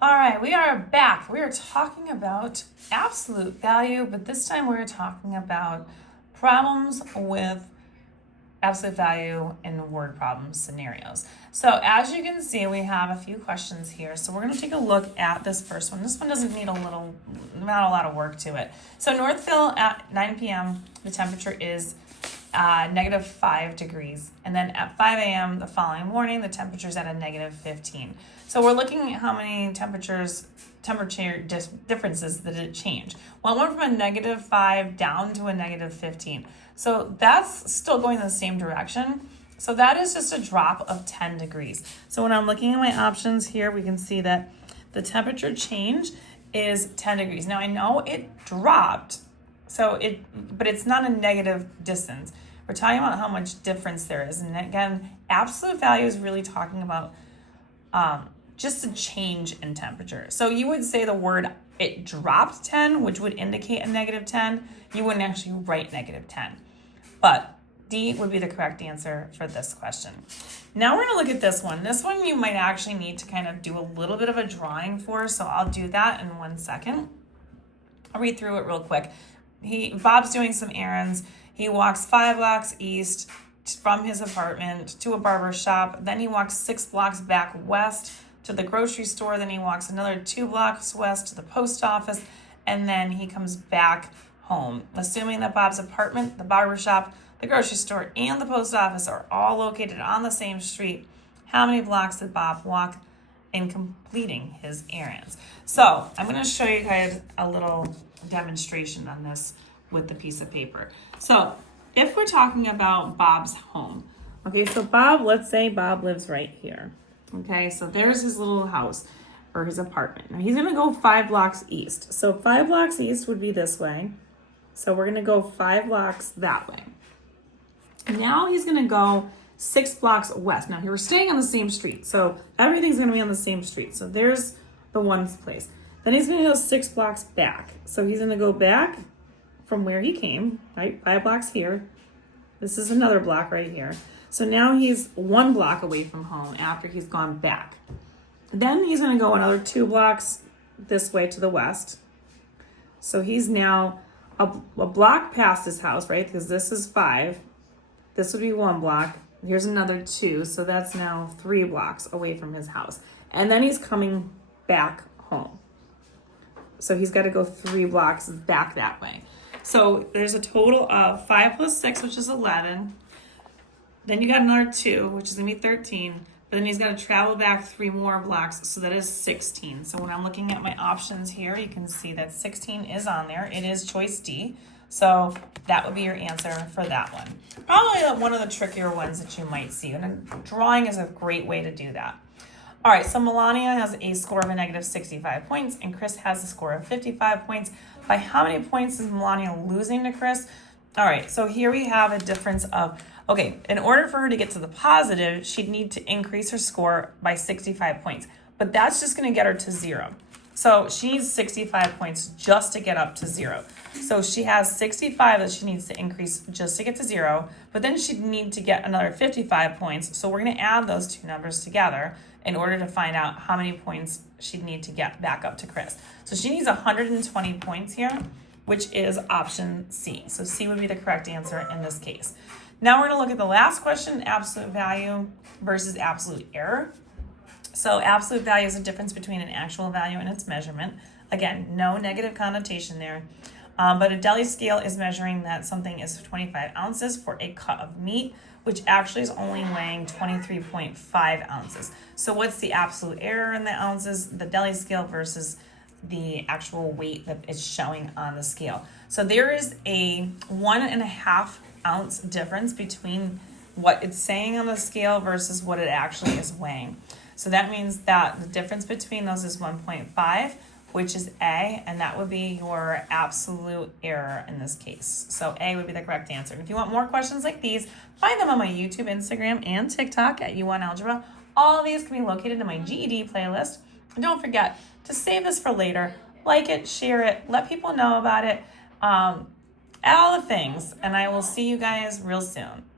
All right, we are back. We are talking about absolute value, but this time we're talking about problems with absolute value in word problem scenarios. So as you can see, we have a few questions here. So we're going to take a look at this first one. This one doesn't need not a lot of work to it. So Northville at 9 p.m., the temperature is -5 degrees. And then at 5 a.m. the following morning, the temperature is at a -15. So we're looking at how many temperature differences that it changed. Well, it went from a -5 down to a -15. So that's still going in the same direction. So that is just a drop of 10 degrees. So when I'm looking at my options here, we can see that the temperature change is 10 degrees. Now I know it dropped, but it's not a negative distance. We're talking about how much difference there is. And again, absolute value is really talking about just a change in temperature. So you would say the word it dropped 10, which would indicate a -10. You wouldn't actually write -10. But D would be the correct answer for this question. Now we're going to look at this one. This one you might actually need to kind of do a little bit of a drawing for, so I'll do that in 1 second. I'll read through it real quick. Bob's doing some errands. He walks 5 blocks east from his apartment to a barber shop. Then he walks 6 blocks back west to the grocery store. Then he walks another 2 blocks west to the post office. And then he comes back home. Assuming that Bob's apartment, the barber shop, the grocery store, and the post office are all located on the same street, how many blocks did Bob walk in completing his errands? So I'm going to show you guys a little demonstration on this with the piece of paper. So if we're talking about Bob's home, okay, so let's say Bob lives right here. Okay, so there's his little house or his apartment. Now he's going to go 5 blocks east. So 5 blocks east would be this way. So we're going to go 5 blocks that way. Now he's going to go 6 blocks west. Now we're staying on the same street. So everything's going to be on the same street. So there's the one place. Then he's going to go 6 blocks back. So he's going to go back from where he came, right? 5 blocks here. This is another block right here. So now he's 1 block away from home after he's gone back. Then he's going to go another 2 blocks this way to the west. So he's now a block past his house, right? Because this is 5. This would be 1 block. Here's another 2. So that's now 3 blocks away from his house. And then he's coming back home. So he's got to go 3 blocks back that way. So there's a total of 5 plus 6, which is 11. Then you got another 2, which is going to be 13. But then he's got to travel back 3 more blocks, so that is 16. So when I'm looking at my options here, you can see that 16 is on there. It is choice D. So that would be your answer for that one. Probably one of the trickier ones that you might see. And drawing is a great way to do that. All right, so Melania has a score of a -65 points, and Chris has a score of 55 points. By how many points is Melania losing to Chris? All right, so here we have a difference of, okay, in order for her to get to the positive, she'd need to increase her score by 65 points. But that's just going to get her to 0. So she needs 65 points just to get up to 0. So she has 65 that she needs to increase just to get to 0. But then she'd need to get another 55 points. So we're going to add those 2 numbers together in order to find out how many points she'd need to get back up to Chris. So she needs 120 points here, which is option C. So C would be the correct answer in this case. Now we're going to look at the last question, absolute value versus absolute error. So absolute value is the difference between an actual value and its measurement. Again, no negative connotation there. But a deli scale is measuring that something is 25 ounces for a cut of meat, which actually is only weighing 23.5 ounces. So what's the absolute error in the ounces, the deli scale versus the actual weight that is showing on the scale? So there is a 1.5 ounce difference between what it's saying on the scale versus what it actually is weighing. So that means that the difference between those is 1.5, which is A, and that would be your absolute error in this case. So A would be the correct answer. And if you want more questions like these, find them on my YouTube, Instagram, and TikTok at U1 Algebra. All of these can be located in my GED playlist. And don't forget to save this for later. Like it, share it, let people know about it, all the things. And I will see you guys real soon.